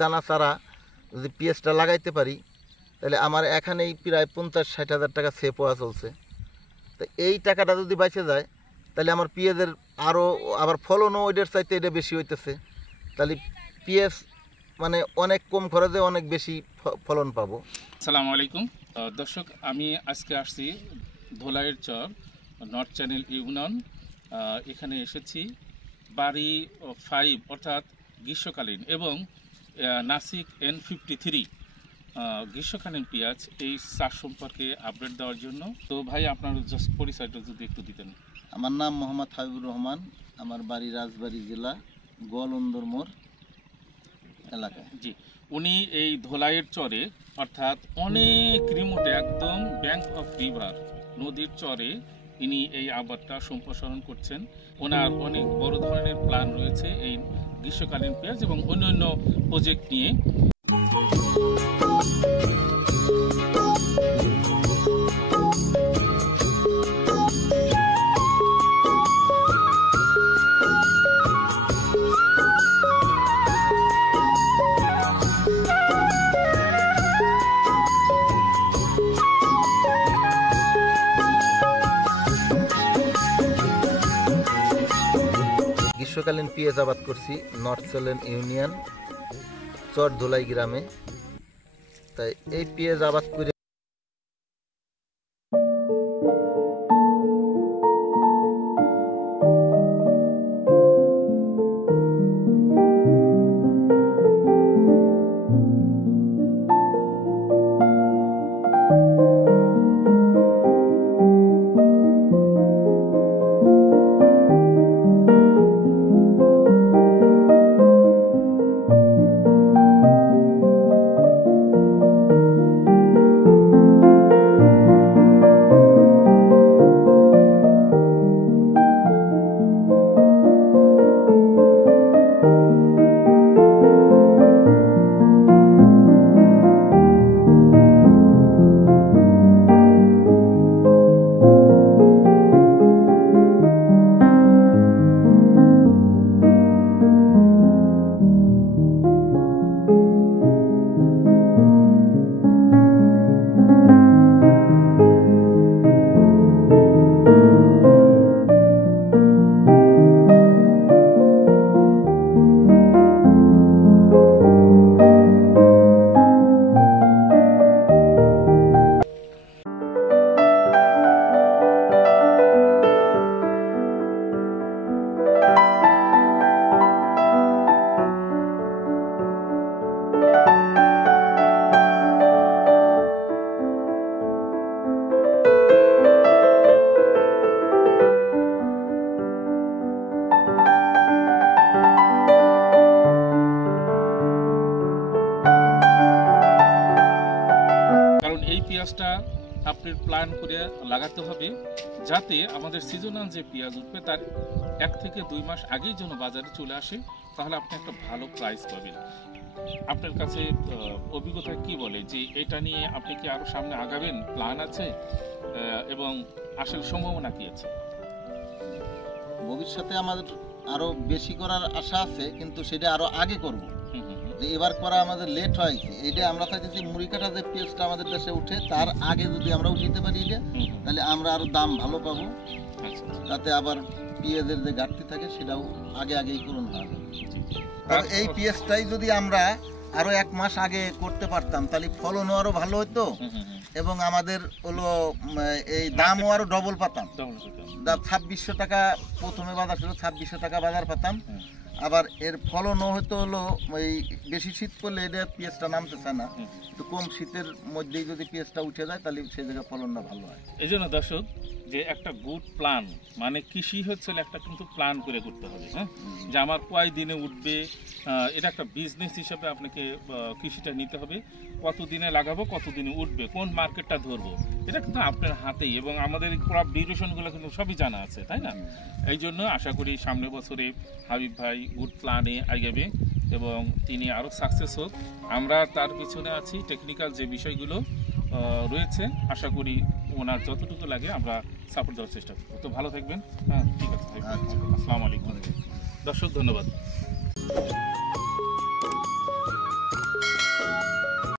দানা ছাড়া যদি পেঁয়াজটা লাগাইতে পারি তাহলে আমার এখানেই প্রায় 50-60 হাজার টাকা সেভ হওয়া চলছে। তো এই টাকাটা যদি বেঁচে যায় তাহলে আমার পেঁয়াজের আরও আবার ফলনও ওইটার চাইতে এটা বেশি হইতেছে। তাহলে পেঁয়াজ মানে অনেক কম খরচে অনেক বেশি ফলন পাবো। আসসালামু আলাইকুম দর্শক, আমি আজকে আসছি ধোলাইয়ের চর নর্থ চ্যানেল ইউনিয়ন। এখানে এসেছি বাড়ি 5 অর্থাৎ গ্রীষ্মকালীন এবং নাসিক N53 গ্রীষ্মকালীন পেঁয়াজ এই চাষ সম্পর্কে আপডেট দেওয়ার জন্য। তো ভাই, আপনার জাস্ট পরিচয়টা যদি একটু দিতেন। আমার নাম মোহাম্মদ হাবিবুর রহমান, আমার বাড়ি রাজবাড়ী জেলা গোয়ালন্দর মোড় এলাকায়। জি, উনি এই ধোলাইয়ের চরে অর্থাৎ অনেক রিমোটে একদম ব্যাংক অফ রিভার নদীর চরে ইনি এই আবাদটা সম্প্রসারণ করছেন। ওনার অনেক বড় ধরনের প্ল্যান রয়েছে এই গ্রীষ্মকালীন পেঁয়াজ এবং অন্যান্য প্রজেক্ট নিয়ে। গ্রীষ্মকালীন পেঁয়াজ আবাদ করছি নর্থ চ্যানেল ইউনিয়ন চর ধোলাই গ্রামে। তাই এই পেঁয়াজ আবাদ করে পেঁয়াজটা আপনি প্ল্যান করে লাগাতে হবে যাতে আমাদের সিজনাল যে পেঁয়াজ উঠবে তার 1 থেকে 2 মাস আগেই যেন বাজারে চলে আসে, তাহলে আপনি একটা ভালো প্রাইস পাবেন। আপনার কাছে অভিজ্ঞতা কি বলে যে এটা নিয়ে আপনি কি আরো সামনে আগাবেন, প্ল্যান আছে এবং আসলে সম্ভাবনা কি আছে? ভবিষ্যতে আমাদের আরো বেশি করার আশা আছে, কিন্তু সেটা আরো আগে করব। যে এবার করা আমাদের লেট হয়েছে, এটা আমরা চাইতেছি মুড়ি কাটা যে পেঁয়াজটা আমাদের দেশে উঠে তার আগে যদি আমরা উঠাতে পারি এটা, তাহলে আমরা আরো দাম ভালো পাবো। তাতে আবার পেঁয়াজের যে ঘাটতি থাকে সেটাও আগেই পূরণ হবে। তবে এই পেঁয়াজটাই যদি আমরা আরো 1 মাস আগে করতে পারতাম তাহলে ফলনও আরো ভালো হতো এবং আমাদের হলো এই দামও আরো ডবল পাতাম। 2600 টাকা প্রথমে বাজার ছিল, 2600 টাকা বাজার পাতাম। আবার এর ফলনও হয়তো হলো ওই বেশি শীত পড়লে এটা পেঁয়াজটা নামতেছে না, তো কম শীতের মধ্যেই যদি পেঁয়াজটা উঠে যায় তাহলে সেই জায়গায় ফলনটা ভালো হয়। এই জন্য দর্শক, যে একটা গুড প্ল্যান, মানে কৃষি হচ্ছে একটা কিন্তু প্ল্যান করে করতে হবে। হ্যাঁ, যে আমার কয় দিনে উঠবে, এটা একটা বিজনেস হিসেবে আপনাকে কৃষিটা নিতে হবে। কত দিনে লাগাবো, কত দিনে উঠবে, কোন মার্কেটটা ধরবো, এটা কিন্তু আপনার হাতেই, এবং আমাদের ক্রপ ডিউরেশনগুলো কিন্তু সবই জানা আছে, তাই না? এই জন্য আশা করি সামনের বছরে হাবিব ভাই গুড প্ল্যানে আগাবে এবং তিনি আরও সাকসেস হোক। আমরা তার পিছনে আছি, টেকনিক্যাল যে বিষয়গুলো রয়েছে আশা করি ওনার যতটুকু লাগে আমরা সাপোর্ট দেওয়ার চেষ্টা করব। তো ভালো থাকবেন। হ্যাঁ, ঠিক আছে। আসসালামু আলাইকুম দর্শক, ধন্যবাদ।